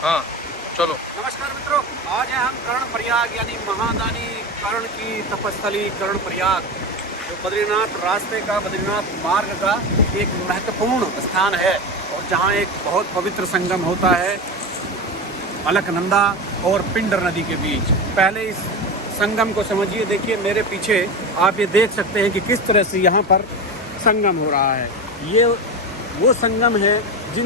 हाँ चलो। नमस्कार मित्रों, आज है हम कर्णप्रयाग यानी महादानी कर्ण की तपस्थली कर्णप्रयाग, जो बद्रीनाथ रास्ते का, बद्रीनाथ मार्ग का एक महत्वपूर्ण स्थान है और जहाँ एक बहुत पवित्र संगम होता है अलकनंदा और पिंडर नदी के बीच। पहले इस संगम को समझिए। देखिए मेरे पीछे आप ये देख सकते हैं कि किस तरह से यहाँ पर संगम हो रहा है। ये वो संगम है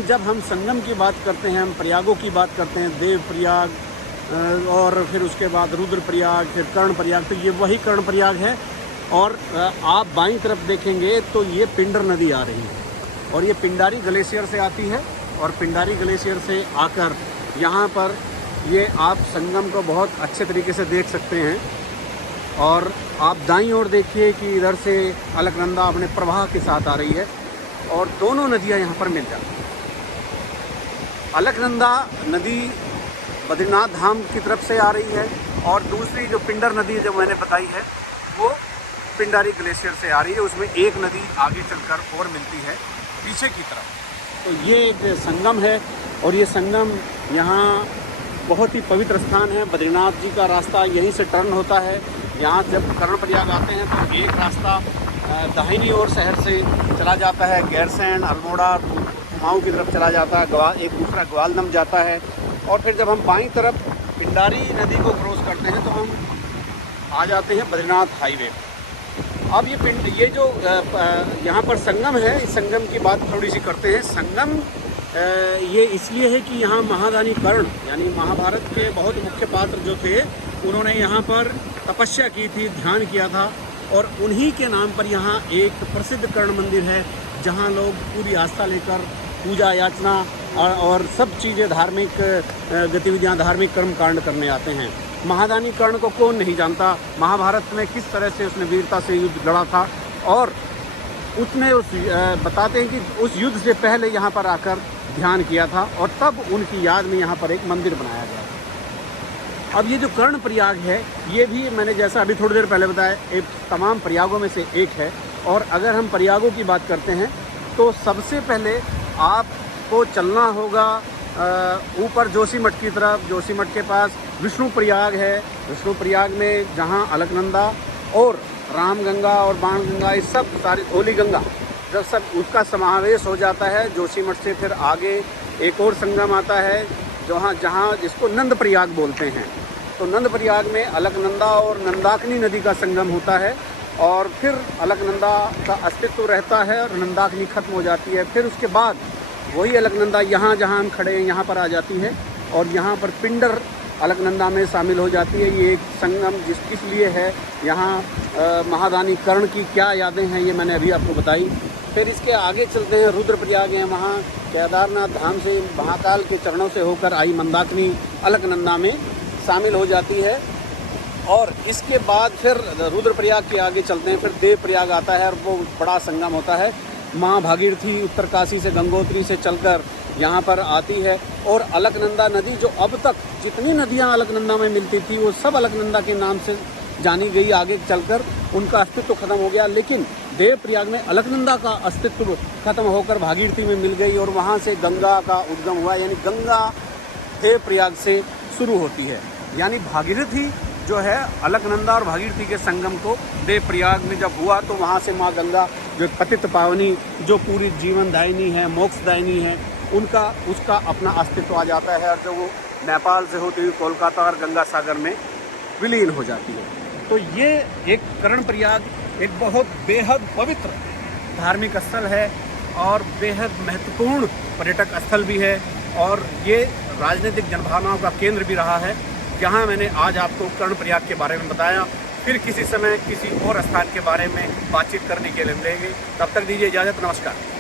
जब हम संगम की बात करते हैं, हम प्रयागों की बात करते हैं, देव प्रयाग और फिर उसके बाद रुद्र प्रयाग, फिर कर्ण प्रयाग, तो ये वही कर्ण प्रयाग है। और आप बाईं तरफ देखेंगे तो ये पिंडर नदी आ रही है और ये पिंडारी ग्लेशियर से आती है और पिंडारी ग्लेशियर से आकर यहाँ पर ये आप संगम को बहुत अच्छे तरीके से देख सकते हैं। और आप दाईं ओर देखिए कि इधर से अलकनंदा अपने प्रवाह के साथ आ रही है और दोनों नदियाँ यहाँ पर मिल जाती हैं। अलकनंदा नदी बद्रीनाथ धाम की तरफ से आ रही है और दूसरी जो पिंडर नदी जो मैंने बताई है वो पिंडारी ग्लेशियर से आ रही है। उसमें एक नदी आगे चलकर और मिलती है पीछे की तरफ। तो ये एक संगम है और ये संगम यहाँ बहुत ही पवित्र स्थान है। बद्रीनाथ जी का रास्ता यहीं से टर्न होता है। यहाँ जब कर्णप्रयाग आते हैं तो एक रास्ता दाहिनी ओर शहर से चला जाता है, गैरसैंण, अल्मोड़ा, कुमाऊं की तरफ चला जाता है, एक दूसरा ग्वालदम जाता है। और फिर जब हम बाईं तरफ पिंडारी नदी को क्रॉस करते हैं तो हम आ जाते हैं बद्रीनाथ हाईवे। अब ये जो यहाँ पर संगम है, इस संगम की बात थोड़ी सी करते हैं। संगम ये इसलिए है कि यहाँ महादानी कर्ण यानी महाभारत के बहुत मुख्य पात्र जो थे, उन्होंने यहाँ पर तपस्या की थी, ध्यान किया था और उन्हीं के नाम पर यहाँ एक प्रसिद्ध कर्ण मंदिर है जहाँ लोग पूरी आस्था लेकर पूजा याचना और सब चीज़ें, धार्मिक गतिविधियाँ, धार्मिक कर्म कांड करने आते हैं। महादानी कर्ण को कौन नहीं जानता। महाभारत में किस तरह से उसने वीरता से युद्ध लड़ा था और उसने बताते हैं कि उस युद्ध से पहले यहाँ पर आकर ध्यान किया था और तब उनकी याद में यहाँ पर एक मंदिर बनाया गया। अब ये जो कर्ण प्रयाग है ये भी मैंने जैसा अभी थोड़ी देर पहले बताया एक तमाम प्रयागों में से एक है। और अगर हम प्रयागों की बात करते हैं तो सबसे पहले आपको चलना होगा ऊपर जोशीमठ की तरफ। जोशीमठ के पास विष्णु प्रयाग है। विष्णु प्रयाग में जहाँ अलकनंदा और रामगंगा और बाणगंगा, इस सब सारी होली गंगा जब सब उसका समावेश हो जाता है, जोशीमठ से फिर आगे एक और संगम आता है जहाँ जिसको नंद प्रयाग बोलते हैं। तो नंद प्रयाग में अलकनंदा और नंदाकिनी नदी का संगम होता है और फिर अलकनंदा का अस्तित्व रहता है और नंदाकिनी खत्म हो जाती है। फिर उसके बाद वही अलकनंदा यहाँ जहाँ हम खड़े हैं यहाँ पर आ जाती है और यहाँ पर पिंडर अलकनंदा में शामिल हो जाती है। ये एक संगम किस लिए है, यहाँ महादानी कर्ण की क्या यादें हैं, ये मैंने अभी आपको बताई। फिर इसके आगे चलते हैं, रुद्रप्रयाग है। वहाँ केदारनाथ धाम से महाकाल के चरणों से होकर आई मंदाकिनी अलकनंदा में शामिल हो जाती है। और इसके बाद फिर रुद्रप्रयाग के आगे चलते हैं, फिर देवप्रयाग आता है और वो बड़ा संगम होता है। माँ भागीरथी उत्तरकाशी से, गंगोत्री से चलकर यहाँ पर आती है और अलकनंदा नदी, जो अब तक जितनी नदियाँ अलकनंदा में मिलती थी वो सब अलकनंदा के नाम से जानी गई। आगे चलकर उनका अस्तित्व खत्म हो गया, लेकिन देवप्रयाग में अलकनंदा का अस्तित्व खत्म होकर भागीरथी में मिल गई और वहाँ से गंगा का उद्गम हुआ। यानी गंगा देवप्रयाग से शुरू होती है। यानी भागीरथी जो है अलकनंदा और भागीरथी के संगम को देवप्रयाग में जब हुआ तो वहाँ से माँ गंगा, जो पतित पावनी, जो पूरी जीवनदायिनी है, मोक्षदायिनी है, उसका अपना अस्तित्व आ जाता है और जो वो नेपाल से होती हुई कोलकाता और गंगा सागर में विलीन हो जाती है। तो ये एक कर्णप्रयाग एक बहुत बेहद पवित्र धार्मिक स्थल है और बेहद महत्वपूर्ण पर्यटक स्थल भी है और ये राजनीतिक जनभावनाओं का केंद्र भी रहा है, जहाँ मैंने आज आपको कर्णप्रयाग के बारे में बताया। फिर किसी समय किसी और स्थान के बारे में बातचीत करने के लिए मिलेंगे। तब तक दीजिए इजाज़त। नमस्कार।